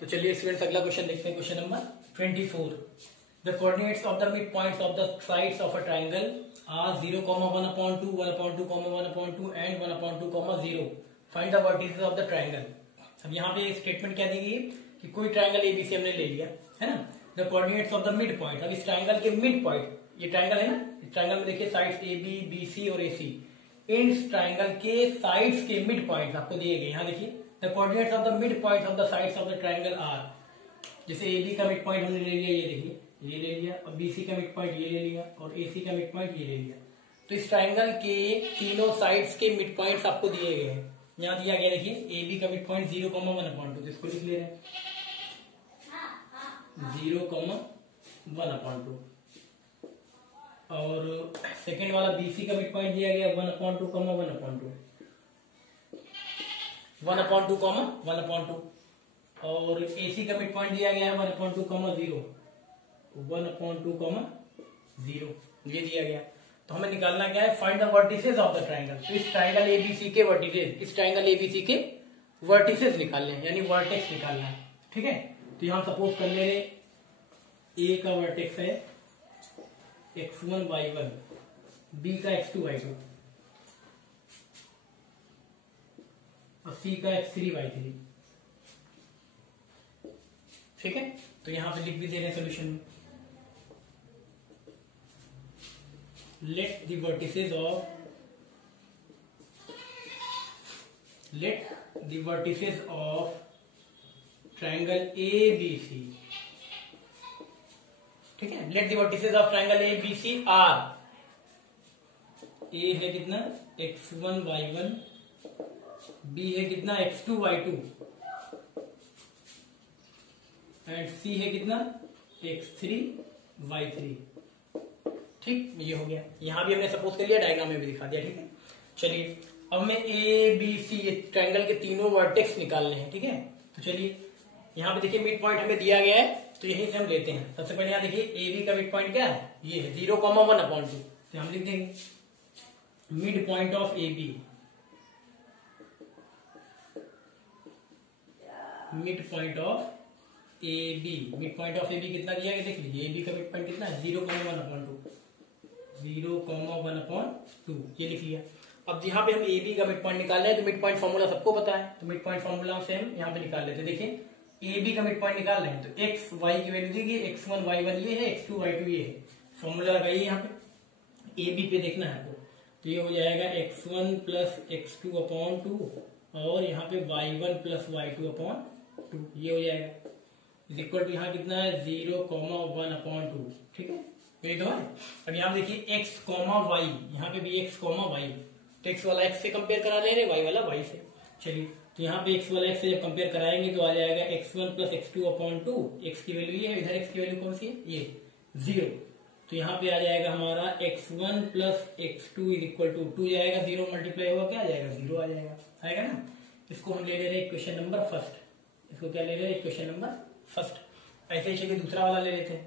तो चलिए स्टूडेंट्स अगला क्वेश्चन देखते हैं, question number 24। The coordinates of the midpoints of the sides of a triangle are 0, 1/2, 1/2, 1/2 and 1/2, 0। Find the vertices of the triangle. अब यहाँ पे स्टेटमेंट क्या दी गई है कि कोई ट्रायंगल एबीसी हमने ले लिया है ना। The coordinates of the mid point, अब इस ट्रायंगल के मिड पॉइंट, ये ट्रायंगल है ना, इस ट्रायंगल में देखिए sides A B, B C और ए सी। इन ट्रायंगल के साइड्स के मिड पॉइंट आपको दिए गए। यहाँ देखिए the coordinates of the mid point of the sides of the triangle are. जैसे ए बी का मिड पॉइंट हमने ले लिया, ये देखिए ये ले लिया, और बी सी का मिड पॉइंट ये ले लिया, और ए सी का मिड पॉइंट ये ले लिया। तो इस ट्रायंगल के तीनों साइड्स के मिड पॉइंट्स आपको दिए गए हैं। यहाँ दिया गया देखिए ए बी का मिड पॉइंट 0, 1/2, तो इसको लिख ले रहे हैं 0, 1/2। और सेकेंड वाला बीसी का मिड पॉइंट दिया गया 1/2, 1/2, 1/2, 1/2। और एसी का मिड पॉइंट दिया गया है 1/2, 0, 1/2, 0, ये दिया गया। तो हमें निकालना क्या है, find the vertices of the triangle. तो इस ट्रायंगल एबीसी के वर्टिसेस, इस ट्रायंगल एबीसी के वर्टिसेस निकालने हैं, यानी वर्टेक्स निकालना है। ठीक है, तो यहां सपोज कर ले रहे ए का वर्टेक्स है x1, y1, b का x2, y2 और c का x3, y3। ठीक है, तो यहां पे लिख भी दे रहे हैं सोल्यूशन में, let the vertices of triangle ABC, ठीक है, let the vertices of triangle ABC are, A है कितना x1, y1, B है कितना x2, y2 एंड C है कितना x3, y3। ठीक, ये हो गया। यहां भी हमने सपोज कर लिया, डायग्राम में भी दिखा दिया। ठीक है, चलिए अब हमें ए बी सी ये ट्रायंगल के तीनों वर्टेक्स निकालने हैं। ठीक है, तो चलिए यहाँ पे देखिए मिड पॉइंट हमें दिया गया है, तो यहीं से हम लेते हैं। सबसे पहले यहाँ देखिए ए बी का मिड पॉइंट क्या है, ये है 0, 1/2, तो हम लिख देंगे mid point of A B, mid point of A B, mid point of A B कितना दिया गया देख लीजिए। ए बी का मिड पॉइंट कितना है 0, 1/2, 0, 1/2, ये लिख लिया। अब यहाँ पे हम ए बी का मिड पॉइंट निकाल रहे हैं, तो मिड पॉइंट फॉर्मूला सबको पता है, तो मिड पॉइंट फॉर्मूला से हम यहाँ पे निकाल लेते हैं। देखिए ए बी का मिड पॉइंट निकाल रहे हैं, तो एक्स वाई की वैल्यू देखिए, x1, y1 ये है, x2, y2 ये है। फॉर्मूला लगाइए यहाँ पे, ए बी पे देखना है तो ये हो जाएगा x1 प्लस x2/2 और यहाँ पे y1 प्लस y2/2, ये हो जाएगा इक्वल टू यहाँ कितना है 0, 1/2। ठीक है, ये तो है। अब यहाँ देखिए x, y, यहाँ पे भी x, y, तो x वाला x से कंपेयर करा ले रहे, y वाला y से। चलिए तो यहाँ पे x वाला x से जब कंपेयर कराएंगे तो आ जाएगा x1 प्लस x2/2, x की वैल्यू ये है, इधर x की वैल्यू कौन सी है, ये 0। तो यहाँ पे आ जाएगा हमारा x1 plus x2 is equal to 2 जाएगा, 0 मल्टीप्लाई होगा क्या आ जाएगा, 0 आ जाएगा, आएगा ना। इसको हम ले ले रहे इक्वेशन नंबर फर्स्ट, इसको क्या ले रहे हैं, इक्वेशन नंबर फर्स्ट। ऐसे ही चलिए दूसरा वाला ले लेते हैं,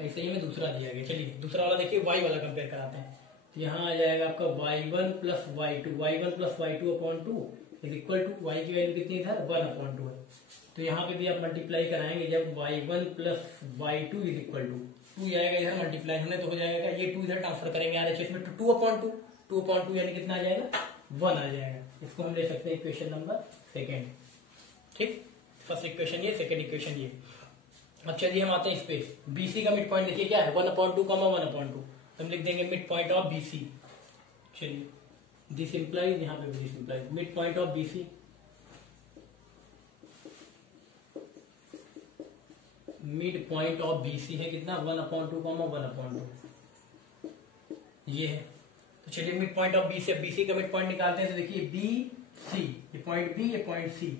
ऐसे ही हमें दूसरा दिया गया। चलिए दूसरा वाला देखिए y वाला कंपेयर कराते हैं, तो यहाँ आ जाएगा आपका y1 plus y2, y1 plus y2/2 is equal to y की वैल्यू कितनी है, 1/2 है। तो यहाँ पे भी आप मल्टीप्लाई कराएंगे, जब y1 plus y2 is equal to 2 आएगा, इधर मल्टीप्लाई हमने तो हो जाएगा, ये 2 इधर ट्रांसफर करेंगे RHS में, 2/2 यानी कितना आ जाएगा, 1 आ जाएगा। इसको हम ले सकते हैं इक्वेशन नंबर सेकेंड। ठीक, फर्स्ट इक्वेशन ये, सेकेंड इक्वेशन ये। अब चलिए हम आते हैं इस पे, बीसी का मिड पॉइंट देखिए क्या है 1/2, 1/2, हम लिख देंगे मिड पॉइंट ऑफ बीसी। चलिए दिस इंप्लाइज, यहाँ पे this implies mid point of BC, mid point of BC है कितना 1/2, 1/2, ये है। तो चलिए मिड पॉइंट ऑफ बी से बीसी का मिड पॉइंट निकालते हैं। तो देखिए बी सी, ये पॉइंट बी, ये पॉइंट सी,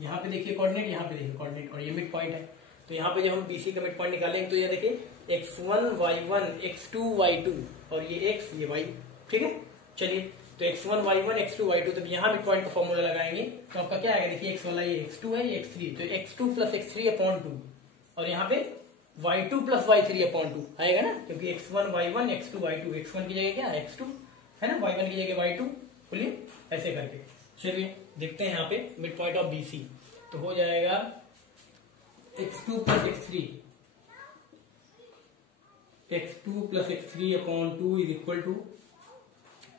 यहाँ पे देखिए कोऑर्डिनेट, यहाँ पे देखिए कोऑर्डिनेट, और ये मिड पॉइंट है। तो यहाँ पे जब हम बीसी का मिड पॉइंट निकालेंगे तो ये देखिए x1, y1, x2, y2 और ये x, ये y। ठीक है, चलिए तो x1, y1, x2, y2, तो यहाँ मिड पॉइंट का फॉर्मूला लगाएंगे तो आपका क्या आएगा, देखिए x वाला ये x2 है, ये x3, तो x2 प्लस x3/2 और यहाँ पे y2 प्लस y3/2 आएगा ना, क्योंकि x1, y1, x2, y2, x1 की जगह क्या x2 है ना, y1 की जगह y2, बोलिए ऐसे करके। चलिए देखते हैं यहाँ पे मिड पॉइंट ऑफ बीसी, तो हो जाएगा x2 plus x3 upon 2 is equal to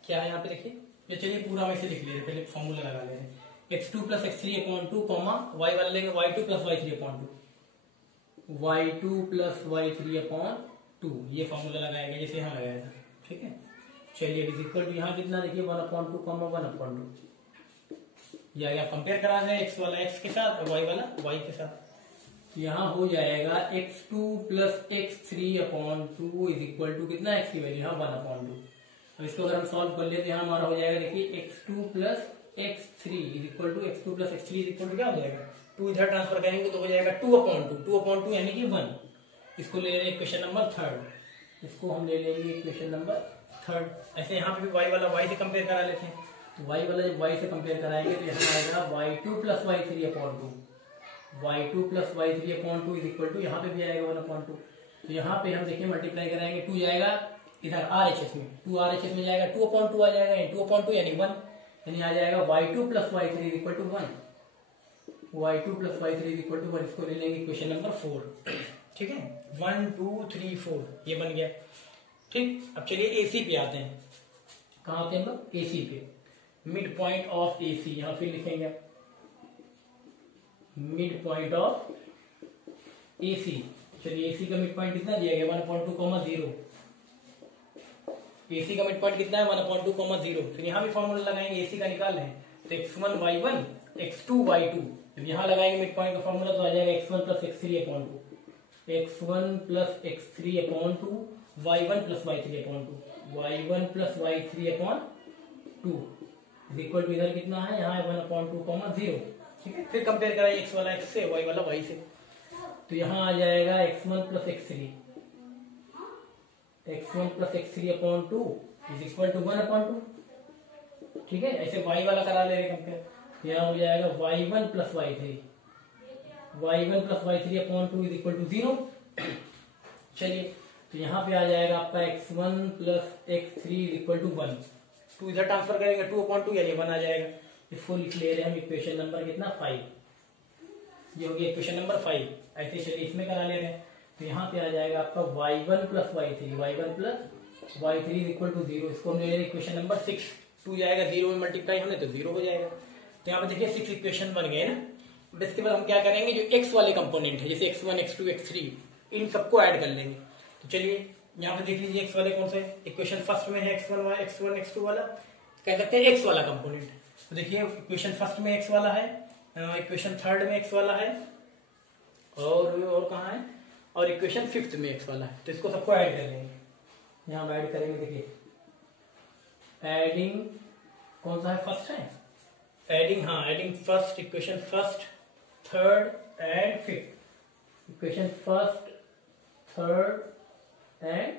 क्या है यहाँ पे देखिए, ये चलिए पूरा वैसे लिख ले रहे, पहले फॉर्मूला लगा ले रहे हैं। x2 plus x3 upon 2 comma y वाला लेंगे y2 plus y3 upon 2, y2 plus y3 upon 2, ये फॉर्मूला लगाएगा जैसे यहाँ लगाया था। ठीक है, चलिए इज इक्वल टू यहाँ कितना देखिए 1/2 कॉमा 1/2, या आप कंपेयर करा दें x वाला x के साथ और y वाला y के साथ, तो यहाँ हो जाएगा x2 plus x3 upon 2 is equal to कितना x की वैल्यू यहाँ 1/2। अब इसको अगर हम सॉल्व कर लेते हैं यहाँ हमारा हो जाएगा देखिए x2 plus x3 is equal to x2 plus x3 is equal to क्या हो जाएगा 2 इधर ट्रांसफर करेंगे तो हो जाएगा 2/2 यानी कि 1। इसको ले लेंगे इक्वेशन नंबर 3, इसको हम ले लेंगे इक्वेशन नंबर 3। ऐसे यहाँ पे भी y वाला y से कंपेयर करा लेते हैं, तो y वाला जब y से कंपेयर कराएंगे तो यहाँ आएगा y2 plus y3 upon 2, y2 plus y3 upon 2 is equal to यहाँ पे भी आएगा 1/2। तो यहाँ पे हम देखिए मल्टीप्लाई कराएंगे, 2 जाएगा इधर RHS में, 2 RHS में जाएगा 2/2 आ जाएगा, 2/2 यानी 1, यानी आ जाएगा y2 plus y3 is equal to 1, y2 plus y3 is equal to 1। इसको ले लेंगे इक्वेशन नंबर 4। ठीक है, 1 2 3 4 ये बन गया। ठीक, अब चलिए AC पे आते हैं। कहाँ आते हैं हम लोग? AC पे, मिड पॉइंट ऑफ AC यहाँ फिर लिखेंगे मिड पॉइंट ऑफ AC। चलिए AC का मिड पॉइंट कितना दिया गया 1/2, 0। AC का मिड पॉइंट कितना है 1/2, 0। फिर यहाँ भी फॉर्मूला लगाएंगे, AC का निकाल है तो x1 y1 x2 y2, जब यहाँ लगाएंगे मिड पॉइंट का फॉर्मूला तो आ जाएगा x1 plus x3 upon 2, x1 plus x3 upon 2, y1 plus y3 upon 2, y1 plus y3 upon 2 is equal to इधर कितना है यहाँ 1/2, 0। ठीक है, फिर कंपेयर कराइए x वाला x से y वाला y से, तो यहाँ आ जाएगा x1 plus x3 upon 2 is equal to 1/2। ठीक है, ऐसे y वाला करा ले रहे कंपेयर, यहाँ हो जाएगा y1 plus y3 upon 2 is equal to 0। चलिए, तो यहाँ पे आ जाएगा आपका x1 plus x3 is equal to 1, 2 इधर ट्रांसफर करेंगे 2/2 यानी 1 आ जाएगा। इसको लिख ले रहे हैं हम इक्वेशन नंबर कितना 5, ये हो गया इक्वेशन नंबर 5। ऐसे चलिए इसमें करा ले रहे हैं, तो यहाँ पे आ जाएगा आपका y1 plus y3 is equal to 0। इसको हम ले रहे हैं इक्वेशन नंबर 6, 2 जाएगा 0 में मल्टीप्लाई होने तो 0 हो जाएगा। तो यहाँ पे देखिए 6 इक्वेशन बन गए ना। इसके बाद हम क्या करेंगे, जो x वाले कंपोनेंट है जैसे x1 x2 x3 इन सबको ऐड कर लेंगे। तो चलिए यहाँ पे देख लीजिए x वाले कौन से इक्वेशन फर्स्ट में है, x1 x2 वाला कह सकते हैं x वाला कंपोनेंट। तो देखिए इक्वेशन फर्स्ट में x वाला है, इक्वेशन थर्ड में x वाला है, और कहाँ है, और इक्वेशन फिफ्थ में x वाला है। तो इसको सबको ऐड कर लेंगे, यहाँ ऐड करेंगे। देखिए एडिंग कौन सा है, फर्स्ट है एडिंग, हाँ adding first, equation first third and fifth, equation first third and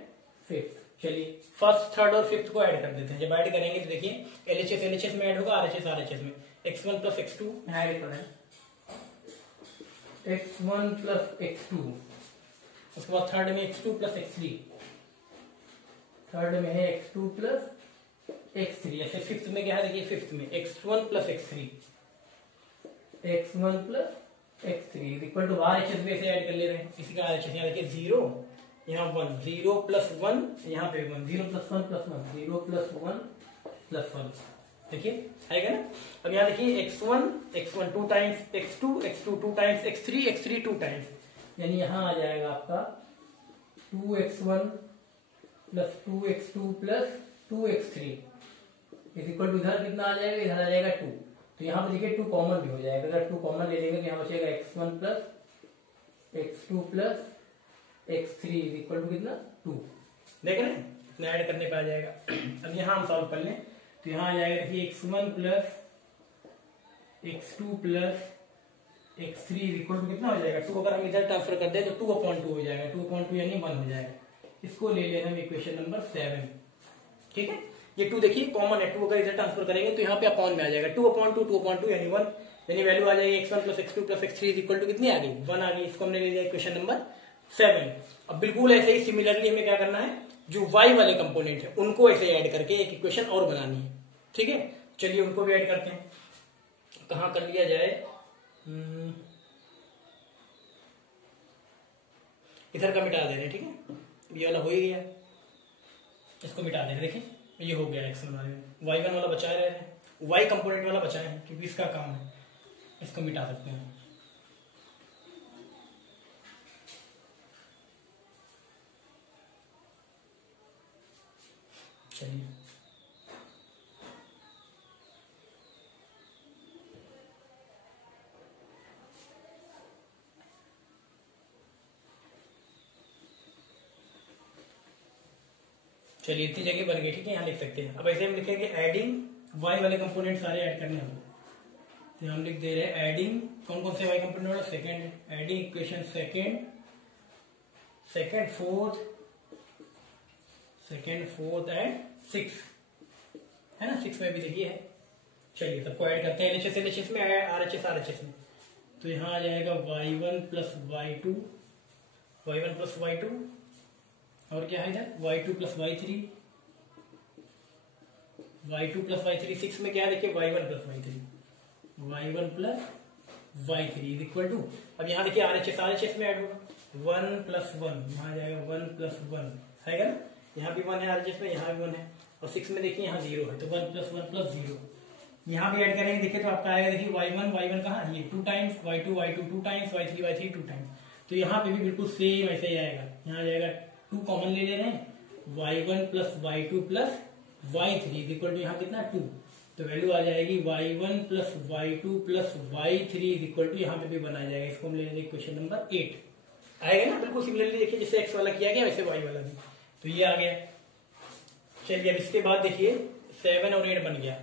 fifth. चलिए फर्स्ट थर्ड और फिफ्थ को ऐड कर देते हैं। जब ऐड करेंगे तो देखिए LHS में ऐड होगा, RHS में x1 प्लस x2 ऐड करें, x1 प्लस x2, उसके बाद थर्ड में x2 प्लस x3, थर्ड में है x2 प्लस x3। ऐसे फिफ्थ में क्या है, देखिए फिफ्थ में x1 plus x3 equal to RHS में से ऐड कर ले रहे हैं। इसी का RHS यहाँ देखिए 0 यहाँ 1, 0 प्लस 1 यहाँ पे 1, 0 प्लस 1 प्लस 1, 0 प्लस 1 प्लस 1, देखिए आएगा ना। अब यहाँ देखिए x1 2 times x2 2 times x3 2 times, यानी यहाँ आ जाएगा आपका 2x1 plus 2x2 plus 2x3 is equal to इधर कितना आ जाएगा, इधर आ जाएगा 2। तो यहाँ पे देखिए 2 कॉमन भी हो जाएगा, अगर 2 कॉमन ले लेंगे तो यहाँ बचेगा x1 plus x2 plus x3 is equal to कितना 2। देख रहे हैं, इतना ऐड करने पे आ जाएगा। अब यहाँ हम सॉल्व कर लें तो यहाँ आ जाएगा देखिए x1 plus x2 plus x3 is equal to कितना हो जाएगा 2। अगर हम इधर ट्रांसफर कर दें तो 2/2 हो जाएगा, 2/2 यानी 1 हो जाएगा। इसको ले लेना हम इक्वेशन नंबर 7। ठीक है, ये 2 देखिए कॉमन है, 2 अगर इधर ट्रांसफर करेंगे तो यहाँ पे अपॉन में आ जाएगा 2/2 यानी 1, यानी वैल्यू आ जाएगी x1 plus x2 plus x3 is equal to कितनी आ गई 1 आ गई। इसको हमने ले लिया इक्वेशन नंबर 7। अब बिल्कुल ऐसे ही सिमिलरली हमें क्या करना है, जो y वाले कंपोनेंट है उनको ऐसे ऐड करके एक इक्वेशन और बनानी है। ठीक है, चलिए उनको भी ऐड करते हैं। कहाँ कर लिया जाए, इधर का मिटा दे रहे हैं, ठीक है, ये वाला हो ही गया, इसको मिटा दे रहे हैं। देखिए ये हो गया x1 वाले में, y1 वाला बचाए रहे हैं, y कंपोनेंट वाला बचाए हैं क्योंकि इसका काम है, इसको मिटा सकते हैं। चलिए चलिए इतनी जगह बन गई, ठीक है, यहाँ लिख सकते हैं। अब ऐसे हम लिखेंगे एडिंग y वाले कंपोनेंट सारे ऐड करने हैं, तो हम लिख दे रहे हैं एडिंग कौन कौन से y कंपोनेंट वाला, सेकंड है, adding equation second fourth and 6 है ना, 6 में भी देखिए है। चलिए सबको ऐड करते हैं, LHS में, RHS में। तो यहाँ आ जाएगा y1 प्लस y2, और क्या है इधर y2 प्लस y3, 6 में क्या है देखिए y1 plus y3 is equal to, अब यहाँ देखिए RHS में ऐड होगा 1 प्लस 1, यहाँ आ जाएगा 1 प्लस 1 है ना, यहाँ भी 1 है RHS में, यहाँ भी 1 है, और 6 में देखिए यहाँ 0 है, तो 1 प्लस 1 प्लस 0 यहाँ भी ऐड करेंगे देखिए, तो आपका आएगा देखिए y1 कहाँ, ये 2 times, y2 2 times, y3 2 times, तो यहाँ पे भी बिल्कुल सेम ऐसे ही आएगा, यहाँ आ जाएगा 2 कॉमन ले रहे हैं, y1 plus y2 plus y3 is equal to यहाँ कितना 2, तो वैल्यू आ जाएगी y1 plus y2 plus y3 is equal to, यहाँ पे भी बनाया जाएगा, इसको हम ले लेंगे क्वेश्चन नंबर 8 आएगा ना, बिल्कुल सिमिलरली देखिए जैसे x वाला किया गया वैसे y वाला भी, तो ये आ गया। चलिए अब इसके बाद देखिए 7 और 8 बन गया,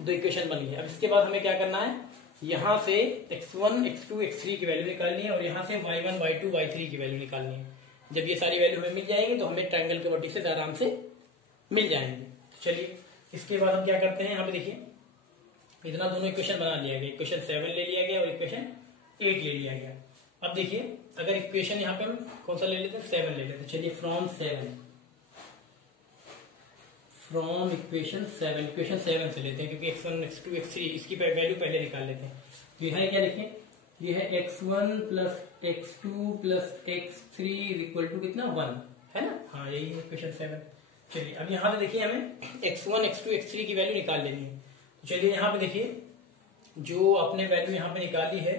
2 इक्वेशन बन गई। अब इसके बाद हमें क्या करना है, यहाँ से x1 x2 x3 की वैल्यू निकालनी है, और यहाँ से y1 y2 y3 की वैल्यू निकालनी है। जब ये सारी वैल्यू हमें मिल जाएंगी तो हमें ट्रायंगल के वर्टिसेस आराम से मिल जाएंगे। चलिए इसके बाद हम क्या करते हैं, यहाँ पे देखिए इतना दोनों इक्वेशन बना लिया गया, इक्वेशन 7 ले लिया गया और इक्वेशन 8 ले लिया गया। अब देखिए अगर इक्वेशन यहाँ पे हम कौन सा ले लेते हैं, 7 ले लेते हैं। चलिए फ्रॉम इक्वेशन 7 से लेते हैं, क्योंकि x1 x2 x3 इसकी वैल्यू पहले निकाल लेते हैं। तो यह है क्या, देखिए ये है x1 plus x2 plus x3 equal to कितना 1 है ना, हाँ यही है इक्वेशन 7। चलिए अब यहाँ पे देखिए हमें x1 x2 x3 की वैल्यू निकाल लेनी है। तो चलिए यहाँ पे देखिए जो आपने वैल्यू यहाँ पे निकाली है,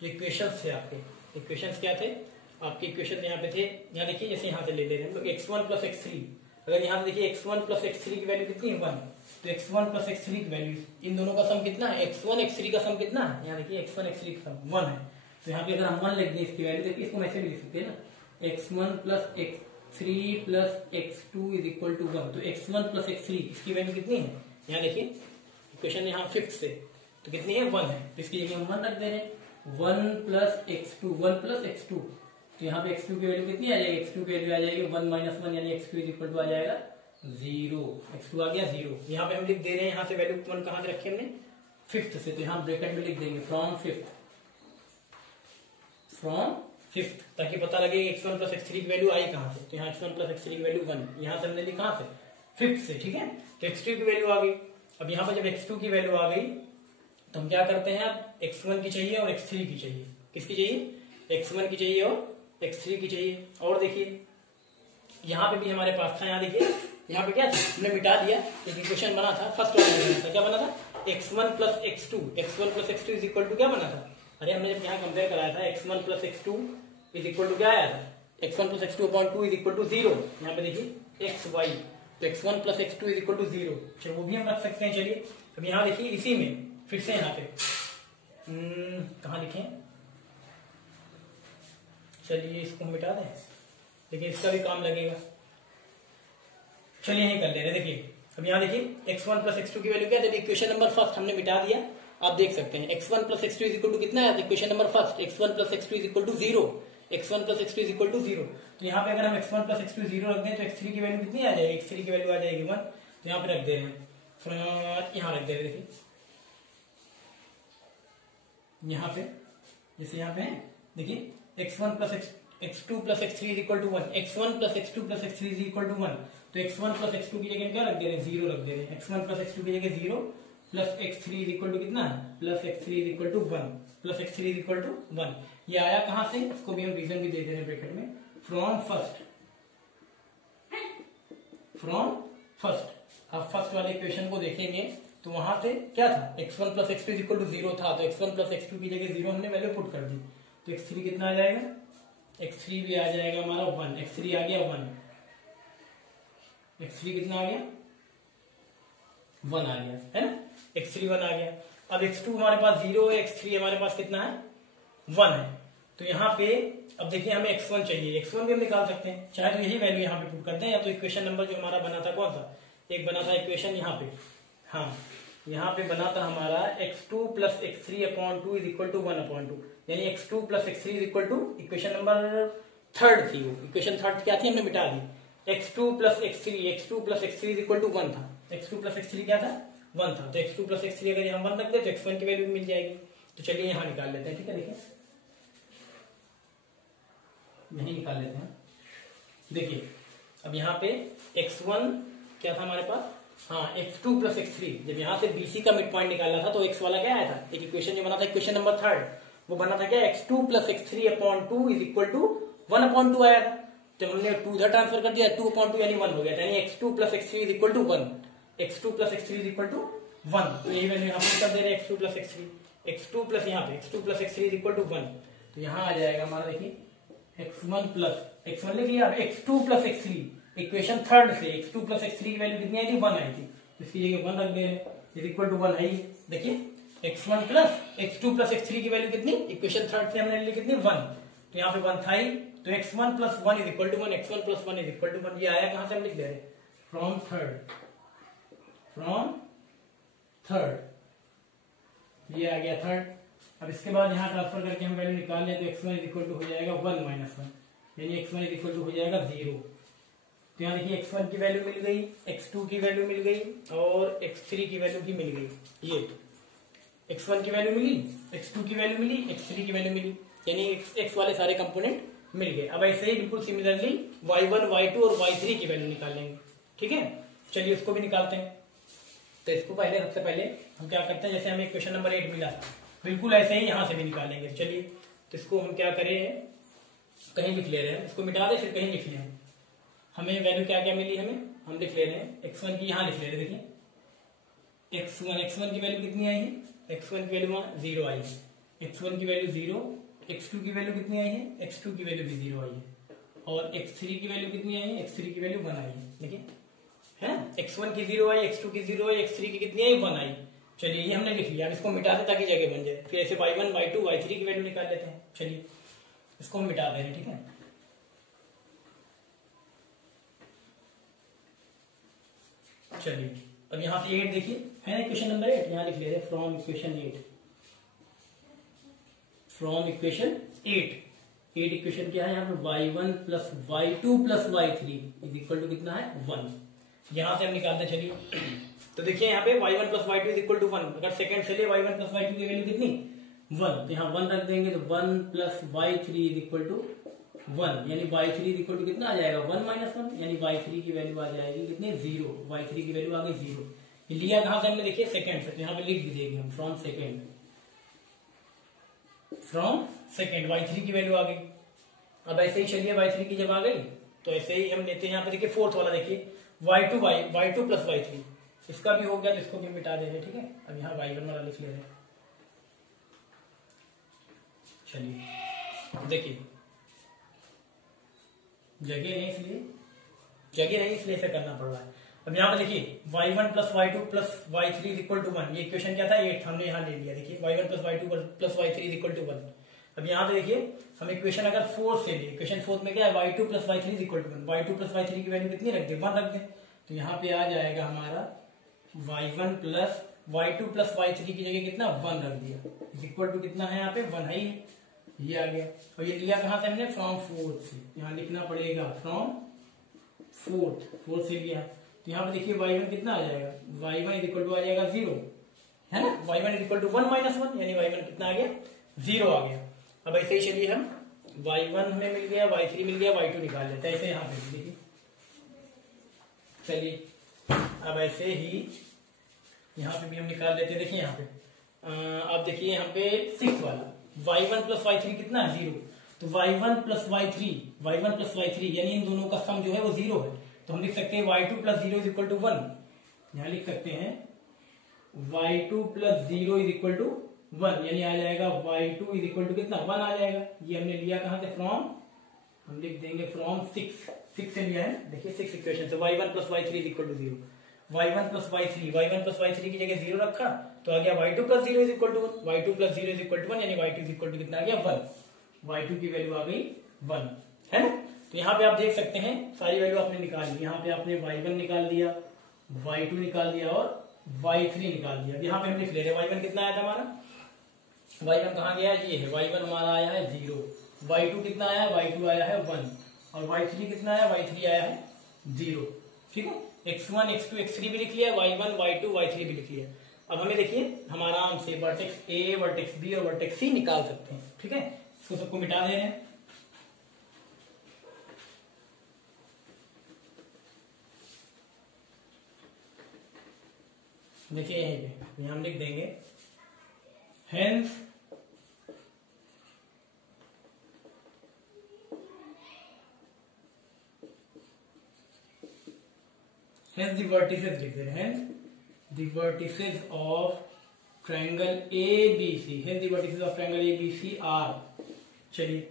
जो इक्वेशंस थे आपके, इक्वेशंस क्या थे आपके, इक्वेशन यहाँ पे थे, यहाँ देखिए जैसे यहाँ से ले ले रहे हैं हम लोग x1 प्लस x3, अगर यहाँ से देखिए x1 प्लस x3 की वैल्यू कितनी है 1, तो x1 प्लस x3 की वैल्यू, इन दोनों का सम कितना है, x1 x3 का सम कितना है, यहाँ देखिए x1 x3 का सम 1 है। तो यहाँ पे अगर हम 1 लिख दें इसकी वैल्यू, देखिए इसको ऐसे भी लिख सकते हैं ना, x1 plus x3 plus x2 is equal to 1, तो x1 प्लस x3 इसकी वैल्यू कितनी है, यहाँ देखिए इक्वेशन यहाँ 5th से, तो कितनी है 1 है, तो इसकी जगह हम 1 रख दे रहे हैं, 1 प्लस x2, तो यहाँ पे x2 की वैल्यू कितनी आ जाएगी, x2 की वैल्यू आ जाएगी 1 माइनस 1, यानी x2 इज इक्वल टू आ जाएगा 0, x2 आ गया 0। यहाँ पे हम लिख दे रहे हैं, यहाँ से वैल्यू 1 कहाँ से रखी हमने 5th से, तो यहाँ ब्रैकेट में लिख देंगे फ्रॉम 5th, ताकि पता लगे x1 प्लस x3 की वैल्यू आई कहाँ से, तो यहाँ x1 प्लस x3 की वैल्यू 1, यहाँ से हमने ली कहाँ से 5th से, ठीक है, तो x2 की वैल्यू आ गई। अब यहाँ पर जब x2 की वैल्यू आ गई तो हम क्या करते हैं, अब x1 की चाहिए और x3 की चाहिए, किसकी चाहिए, x1 की चाहिए और x3 की चाहिए। और देखिए यहाँ पे भी हमारे पास था, यहाँ देखिए यहाँ पे क्या हमने मिटा दिया, एक इक्वेशन बना था फर्स्ट वाला बना था, क्या बना था x1 plus x2 is equal to क्या बना था, अरे हमने जब यहाँ कंपेयर कराया था x1 plus x2 is equal to क्या आया था, x1 plus x2 upon 2 is equal to 0, यहाँ पे देखिए xy, तो x1 plus x2 is equal to 0, चलो वो भी हम रख सकते हैं। चलिए अब यहाँ देखिए इसी में फिर से यहाँ पे कहाँ लिखे, चलिए इसको मिटा दें, देखिए इसका भी काम लगेगा, चलिए यही कर ले रहे। देखिए अब यहाँ देखिए x1 प्लस x2 की वैल्यू क्या, जब इक्वेशन नंबर फर्स्ट हमने मिटा दिया, आप देख सकते हैं x1 plus x2 is equal to कितना है, equation number first x1 plus x2 is equal to 0, x1 plus x2 is equal to 0, तो यहाँ पे अगर हम x1 प्लस x2 0 रख दें तो x3 की वैल्यू कितनी आ जाएगी, x3 की वैल्यू आ जाएगी 1, तो यहाँ पे रख दे रहे हैं, यहाँ रख दे रहे, देखिए यहाँ पे जैसे यहाँ पे देखिए x1 plus x2 plus x3 is equal to 1, x1 plus x2 plus x3 is equal to 1, तो x1 प्लस x2 की जगह क्या रख दे रहे हैं, 0 रख दे रहे हैं, x1 प्लस x2 की जगह 0 plus x3 is equal to कितना है, plus x3 is equal to 1, plus x3 is equal to 1, ये आया कहाँ से, इसको भी हम रीजन भी दे दे रहे हैं ब्रैकेट में फ्रॉम फर्स्ट अब फर्स्ट वाले इक्वेशन को देखेंगे तो वहां से क्या था, x1 plus x two equal to 0 था, तो x1 प्लस x2 की जगह 0 हमने वैल्यू पुट कर दी, तो x3 कितना आ जाएगा, x3 भी आ जाएगा हमारा 1, x3 आ गया 1, x3 कितना आ गया 1 आ गया, है ना, x3 1 आ गया। अब x2 हमारे पास 0 है, x3 हमारे पास कितना है 1 है, तो यहाँ पे अब देखिए हमें x1 चाहिए, x1 भी हम निकाल सकते हैं, चाहे तो यही वैल्यू यहाँ पे पुट करते हैं, या तो इक्वेशन नंबर जो हमारा बना था कौन सा, एक बना था इक्वेशन यहाँ पे, हाँ यहाँ पे बना था हमारा x2 plus x3 upon 2 is equal to 1 upon 2, यानी x2 plus x3 is equal to, equation number third थी वो, इक्वेशन थर्ड क्या थी हमने मिटा दी, x2 plus x3 is equal to 1 था, x2 प्लस x3 क्या था 1 था, तो x2 प्लस x3 अगर यहाँ 1 रख दे तो x1 की वैल्यू मिल जाएगी, तो चलिए यहाँ निकाल लेते हैं, ठीक है, देखिए यही निकाल लेते हैं, देखिए अब यहाँ पे x1 क्या था हमारे पास, हाँ x2 प्लस x3, जब यहाँ से BC का मिड पॉइंट निकालना था तो x वाला क्या आया था, एक इक्वेशन जो बना था इक्वेशन नंबर थर्ड, वो बना था क्या x2 plus x3 upon 2 is equal to 1 upon 2 आया था, जब हमने 2 इधर ट्रांसफर कर दिया 2 अपॉन 2 यानी 1 हो गया था, यानी x2 plus x3 is equal to 1, x2 plus x3 is equal to 1, तो यही वैल्यू यहाँ पे कर दे रहे हैं x2 प्लस यहाँ पे x2 plus x3 is equal to 1, तो यहाँ आ जाएगा हमारा देखिए x1 प्लस x1 लिख लिया, x2 plus x3 equation third से x2 प्लस x3 की वैल्यू कितनी आई थी 1 आई थी, तो इसकी जगह 1 रख दे रहे इज इक्वल टू 1 आई, देखिए x1 plus x2 plus x3 की वैल्यू कितनी, इक्वेशन थर्ड से हमने ली कितनी 1, तो यहाँ पे 1 था ही, तो x1 plus 1 is equal to 1, x1 plus 1 is equal to 1, ये आया कहां से हम लिख दे रहे फ्रॉम थर्ड, ये आ गया थर्ड। अब इसके बाद यहाँ ट्रांसफर करके हम वैल्यू निकाल लें तो x1 इज इक्वल टू हो जाएगा 1 माइनस 1, यानी x1 इज इक्वल टू हो जाएगा 0, तो यहाँ देखिए x1 की वैल्यू मिल गई, x2 की वैल्यू मिल गई और x3 की वैल्यू भी मिल गई, ये x1 की वैल्यू मिली, x2 की वैल्यू मिली, x3 की वैल्यू मिली, यानी x वाले सारे कंपोनेंट मिल गए। अब ऐसे ही बिल्कुल सिमिलरली y1 y2 और y3 की वैल्यू निकाल लेंगे, ठीक है, चलिए उसको भी निकालते हैं। तो इसको पहले सबसे पहले हम क्या करते हैं, जैसे हमें क्वेश्चन नंबर 8 मिला था बिल्कुल ऐसे ही यहाँ से भी निकालेंगे, चलिए तो इसको हम क्या करें, कहीं लिख ले रहे हैं, इसको मिटा दे फिर कहीं लिख लें, हमें वैल्यू क्या क्या मिली हमें, हम लिख ले रहे हैं x1 की, यहाँ लिख ले रहे हैं, देखिए x1 की वैल्यू कितनी आई है, x1 की वैल्यू 0 आई है, x1 की वैल्यू 0, x2 की वैल्यू कितनी आई है, x2 की वैल्यू भी 0 आई है, और x3 की वैल्यू कितनी आई है, x3 की वैल्यू 1 आई है, देखिए है x1 की 0 आई, x2 की 0 आई, x3 की कितनी आई 1 आई, चलिए ये हमने लिख लिया, अब इसको मिटा दे ताकि जगह बन जाए, फिर ऐसे y1 y2 y3 की वैल्यू निकाल लेते हैं, चलिए इसको हम मिटा दे रहे हैं, ठीक है, चलिए अब यहाँ से 8 देखिए है ना, इक्वेशन नंबर 8 यहाँ लिख ले रहे फ्रॉम इक्वेशन 8 इक्वेशन क्या है यहाँ पे, y1 plus y2 plus y3 is equal to कितना है 1, यहाँ से हम निकालते हैं, चलिए तो देखिए यहाँ पे y1 plus y2 is equal to 1, अगर सेकंड से ले y1 प्लस y2 की वैल्यू कितनी 1, तो यहाँ 1 रख देंगे, तो 1 plus y3 is equal to 1, यानी y3 इज इक्वल टू कितना आ जाएगा 1 माइनस 1, यानी y3 की वैल्यू आ जाएगी कितनी 0, y3 की वैल्यू आ गई 0, ये लिया कहां से हमने, देखिए सेकंड से, तो यहाँ पे लिख भी देंगे हम फ्रॉम सेकंड y3 की वैल्यू आ गई। अब ऐसे ही चलिए y3 की जब आ गई तो ऐसे ही हम लेते हैं यहाँ पे, देखिए फोर्थ वाला देखिए y2 प्लस y3, इसका भी हो गया तो इसको भी मिटा दे रहे, ठीक है, अब यहाँ y1 वाला लिख ले रहे, चलिए देखिए जगह नहीं इसलिए ऐसा करना पड़ रहा है। अब यहाँ पे देखिए y1 plus y2 plus y3 is equal to 1, ये इक्वेशन क्या था 8 हमने यहाँ ले लिया, देखिए y1 plus y2 plus y3 is equal to 1। अब यहाँ पे देखिए हम इक्वेशन अगर 4 से ले, इक्वेशन 4 में क्या है y2 plus y3 is equal to 1, y2 plus y3 की वैल्यू कितनी रख दे 1 रख दे, तो यहाँ पे आ जाएगा हमारा y1 plus y2 plus y3 की जगह कितना 1 रख दिया, इज इक्वल टू कितना है यहाँ पे 1 है, ये आ गया। और ये लिया कहां से हमने, फ्रॉम फोर्थ से, यहाँ लिखना पड़ेगा फ्रॉम फोर्थ से लिया, तो यहाँ पे देखिए y1 कितना आ जाएगा, y1 इज इक्वल टू आ जाएगा 0, है ना, y1 is equal to 1 minus 1, यानी y1 कितना आ गया 0 आ गया। अब ऐसे ही चलिए हम y1 हमें मिल गया, y3 मिल गया, y2 निकाल लेते हैं, ऐसे यहाँ पे देखिए, चलिए अब ऐसे ही यहाँ पे भी हम निकाल लेते हैं, देखिए यहाँ पे अब देखिए यहाँ पे 6 वाला y1 प्लस y3 कितना है 0, तो y1 plus y3 y1 plus y3 यानी इन दोनों का सम जो है वो 0 है, तो हम लिख सकते हैं y2 plus 0 is equal to 1। यहां लिख सकते हैं y2 plus 0 is equal to 1, यानी आ जाएगा y2 इज इक्वल टू कितना 1 आ जाएगा। ये हमने लिया कहां से, फ्रॉम, हम लिख देंगे फ्रॉम 6 से लिया है, देखिए 6 इक्वेशन से। y1 plus y3 is equal to 0, y1 plus y3 की जगह 0 रखा तो आ गया y2 plus 0 is equal to 1, y2 plus 0 is equal to 1, यानी y2 इज इक्वल टू कितना आ गया 1, y2 की वैल्यू आ गई 1, है ना। तो यहाँ पे आप देख सकते हैं सारी वैल्यू आपने निकाल ली, यहाँ पे आपने y1 निकाल दिया, y2 निकाल दिया और y3 निकाल दिया। यहाँ पे हम लिख ले रहे y1 कितना आया था हमारा, y1 कहाँ गया, ये है y1 हमारा आया है 0, y2 कितना आया, y2 आया है 1 और y3 कितना आया, y3 आया है 0, ठीक है। x1 x2 x3 भी लिख लिया, y1 y2 y3 भी लिख लिया। अब हमें देखिए हम आराम से वर्टेक्स ए, वर्टेक्स बी और वर्टेक्स सी निकाल सकते हैं, ठीक है। इसको सबको मिटा दे रहे हैं, देखिए यहीं पे यहां हम लिख देंगे हेंस द वर्टिसेस, लिख दे रहे हैं the vertices of triangle ABC, hence the vertices of triangle ABC are. चलिए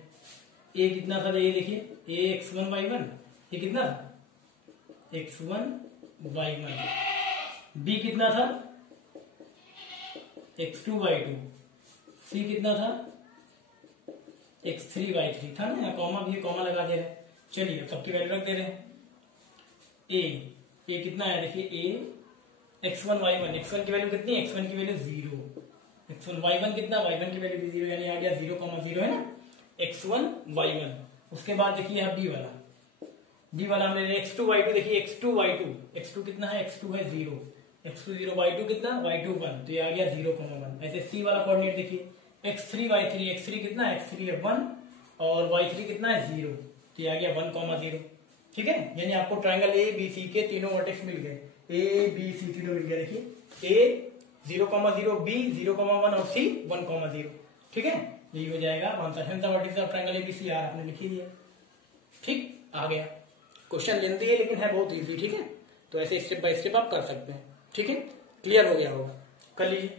ए कितना था, ये देखिए ए x1 y1, ये कितना x1 y1, बी कितना था x2 y2, सी कितना था x3 y3 था ना, यहाँ कॉमा भी है, कॉमा लगा दे रहे हैं। चलिए अब सबकी वैल्यू रख दे रहे हैं। ए कितना है, देखिए ए x1 y1, x1 की वैल्यू कितनी है, x1 की वैल्यू 0, x1 y1 कितना, y1 की वैल्यू भी 0, यानी आ गया 0,0 है ना, x1 y1। उसके बाद देखिए यहाँ डी वाला हमने x2 y2, देखिए x2 y2, x2 कितना है, x2 है 0, x2 0, y2 कितना, y2 1, तो ये आ गया 0,1। ऐसे सी वाला कोऑर्डिनेट देखिए x3 y3, x3 कितना है, x3 है 1 और y3 कितना है 0, तो ये आ गया 1,0, ठीक है। यानी आपको ट्रायंगल ABC के तीनों वर्टेक्स मिल गए, ABC तीनों मिल गए, देखिए A 0,0, B 0,1 और C 1,0, ठीक है। यही हो जाएगा answer, hence the vertices of triangle ABC are, आपने लिख ही दिया, ठीक, आ गया। क्वेश्चन लेंथी है लेकिन है बहुत इजी, ठीक है। तो ऐसे स्टेप बाय स्टेप आप कर सकते हैं, ठीक है। क्लियर हो गया होगा, कर लीजिए।